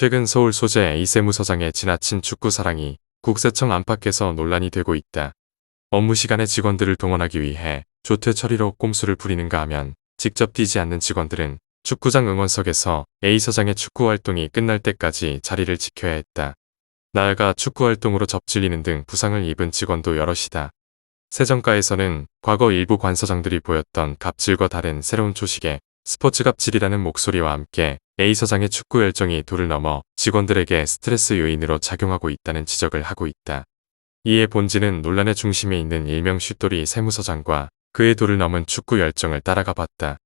최근 서울 소재 A 세무서장의 지나친 축구 사랑이 국세청 안팎에서 논란이 되고 있다. 업무 시간에 직원들을 동원하기 위해 조퇴 처리로 꼼수를 부리는가 하면 직접 뛰지 않는 직원들은 축구장 응원석에서 A 서장의 축구 활동이 끝날 때까지 자리를 지켜야 했다. 나아가 축구 활동으로 접질리는 등 부상을 입은 직원도 여럿이다. 세정가에서는 과거 일부 관서장들이 보였던 갑질과 다른 새로운 초식의 스포츠 갑질이라는 목소리와 함께 A 서장의 축구 열정이 도를 넘어 직원들에게 스트레스 요인으로 작용하고 있다는 지적을 하고 있다. 이에 본지는 논란의 중심에 있는 일명 슛돌이 세무서장과 그의 도를 넘은 축구 열정을 따라가 봤다.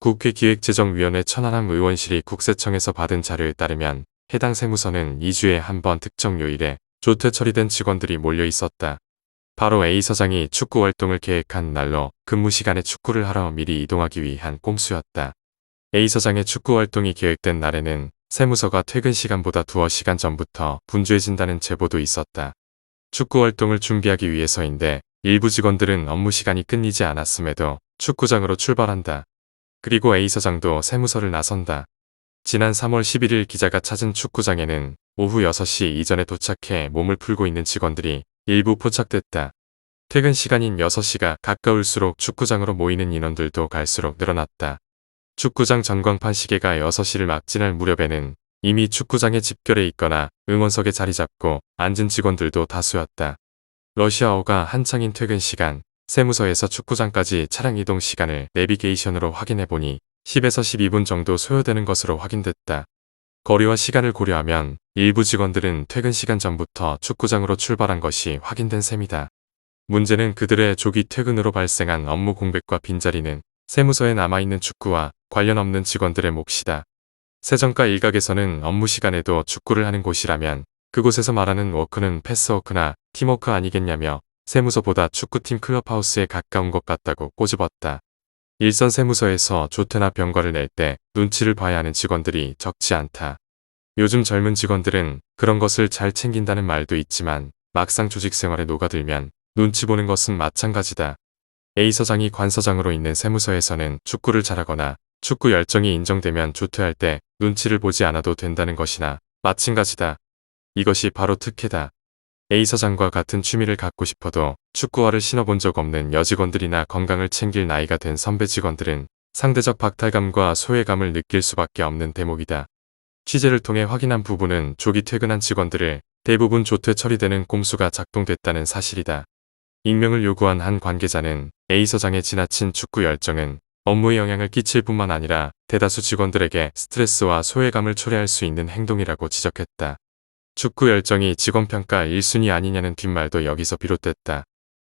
국회 기획재정위원회 천하람 의원실이 국세청에서 받은 자료에 따르면 해당 세무서는 2주에 한 번 특정 요일에 조퇴 처리된 직원들이 몰려 있었다. 바로 A 서장이 축구 활동을 계획한 날로 근무 시간에 축구를 하러 미리 이동하기 위한 꼼수였다. A 서장의 축구 활동이 계획된 날에는 세무서가 퇴근 시간보다 두어 시간 전부터 분주해진다는 제보도 있었다. 축구 활동을 준비하기 위해서인데 일부 직원들은 업무 시간이 끝이지 않았음에도 축구장으로 출발한다. 그리고 A 서장도 세무서를 나선다. 지난 3월 11일 기자가 찾은 축구장에는 오후 6시 이전에 도착해 몸을 풀고 있는 직원들이 일부 포착됐다. 퇴근 시간인 6시가 가까울수록 축구장으로 모이는 인원들도 갈수록 늘어났다. 축구장 전광판 시계가 6시를 막 지날 무렵에는 이미 축구장에 집결해 있거나 응원석에 자리 잡고 앉은 직원들도 다수였다. 러시아어가 한창인 퇴근 시간, 세무서에서 축구장까지 차량 이동 시간을 내비게이션으로 확인해보니 10에서 12분 정도 소요되는 것으로 확인됐다. 거리와 시간을 고려하면 일부 직원들은 퇴근 시간 전부터 축구장으로 출발한 것이 확인된 셈이다. 문제는 그들의 조기 퇴근으로 발생한 업무 공백과 빈자리는 세무서에 남아있는 축구와 관련 없는 직원들의 몫이다. 세정가 일각에서는 업무 시간에도 축구를 하는 곳이라면 그곳에서 말하는 워크는 패스워크나 팀워크 아니겠냐며 세무서보다 축구팀 클럽하우스에 가까운 것 같다고 꼬집었다. 일선 세무서에서 조퇴나 병가를 낼 때 눈치를 봐야 하는 직원들이 적지 않다. 요즘 젊은 직원들은 그런 것을 잘 챙긴다는 말도 있지만 막상 조직 생활에 녹아들면 눈치 보는 것은 마찬가지다. A 서장이 관서장으로 있는 세무서에서는 축구를 잘하거나 축구 열정이 인정되면 조퇴할 때 눈치를 보지 않아도 된다는 것이나 마찬가지다. 이것이 바로 특혜다. A 서장과 같은 취미를 갖고 싶어도 축구화를 신어본 적 없는 여직원들이나 건강을 챙길 나이가 된 선배 직원들은 상대적 박탈감과 소외감을 느낄 수밖에 없는 대목이다. 취재를 통해 확인한 부분은 조기 퇴근한 직원들을 대부분 조퇴 처리되는 꼼수가 작동됐다는 사실이다. 익명을 요구한 한 관계자는 A 서장의 지나친 축구 열정은 업무에 영향을 끼칠 뿐만 아니라 대다수 직원들에게 스트레스와 소외감을 초래할 수 있는 행동이라고 지적했다. 축구 열정이 직원평가 1순위 아니냐는 뒷말도 여기서 비롯됐다.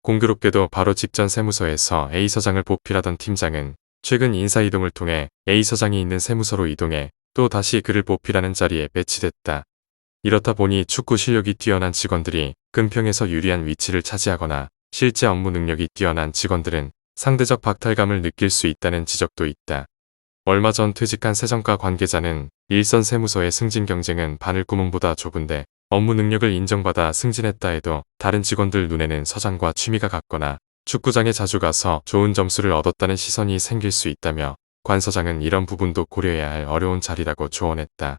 공교롭게도 바로 직전 세무서에서 A 서장을 보필하던 팀장은 최근 인사이동을 통해 A 서장이 있는 세무서로 이동해 또 다시 그를 보필하는 자리에 배치됐다. 이렇다 보니 축구 실력이 뛰어난 직원들이 근평에서 유리한 위치를 차지하거나 실제 업무 능력이 뛰어난 직원들은 상대적 박탈감을 느낄 수 있다는 지적도 있다. 얼마 전 퇴직한 세정가 관계자는 일선 세무서의 승진 경쟁은 바늘구멍보다 좁은데 업무 능력을 인정받아 승진했다 해도 다른 직원들 눈에는 서장과 취미가 같거나 축구장에 자주 가서 좋은 점수를 얻었다는 시선이 생길 수 있다며 관 서장은 이런 부분도 고려해야 할 어려운 자리라고 조언했다.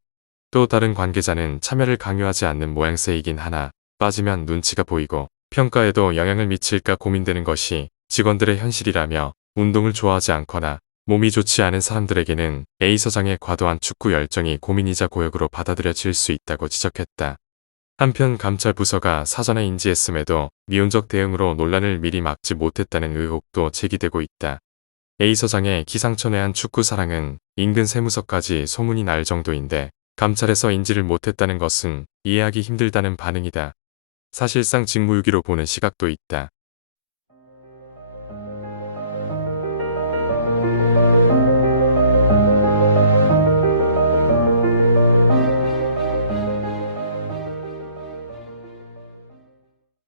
또 다른 관계자는 참여를 강요하지 않는 모양새이긴 하나 빠지면 눈치가 보이고 평가에도 영향을 미칠까 고민되는 것이 직원들의 현실이라며 운동을 좋아하지 않거나 몸이 좋지 않은 사람들에게는 A 서장의 과도한 축구 열정이 고민이자 고역으로 받아들여질 수 있다고 지적했다. 한편 감찰 부서가 사전에 인지했음에도 미온적 대응으로 논란을 미리 막지 못했다는 의혹도 제기되고 있다. A 서장의 기상천외한 축구 사랑은 인근 세무서까지 소문이 날 정도인데 감찰에서 인지를 못했다는 것은 이해하기 힘들다는 반응이다. 사실상 직무유기로 보는 시각도 있다.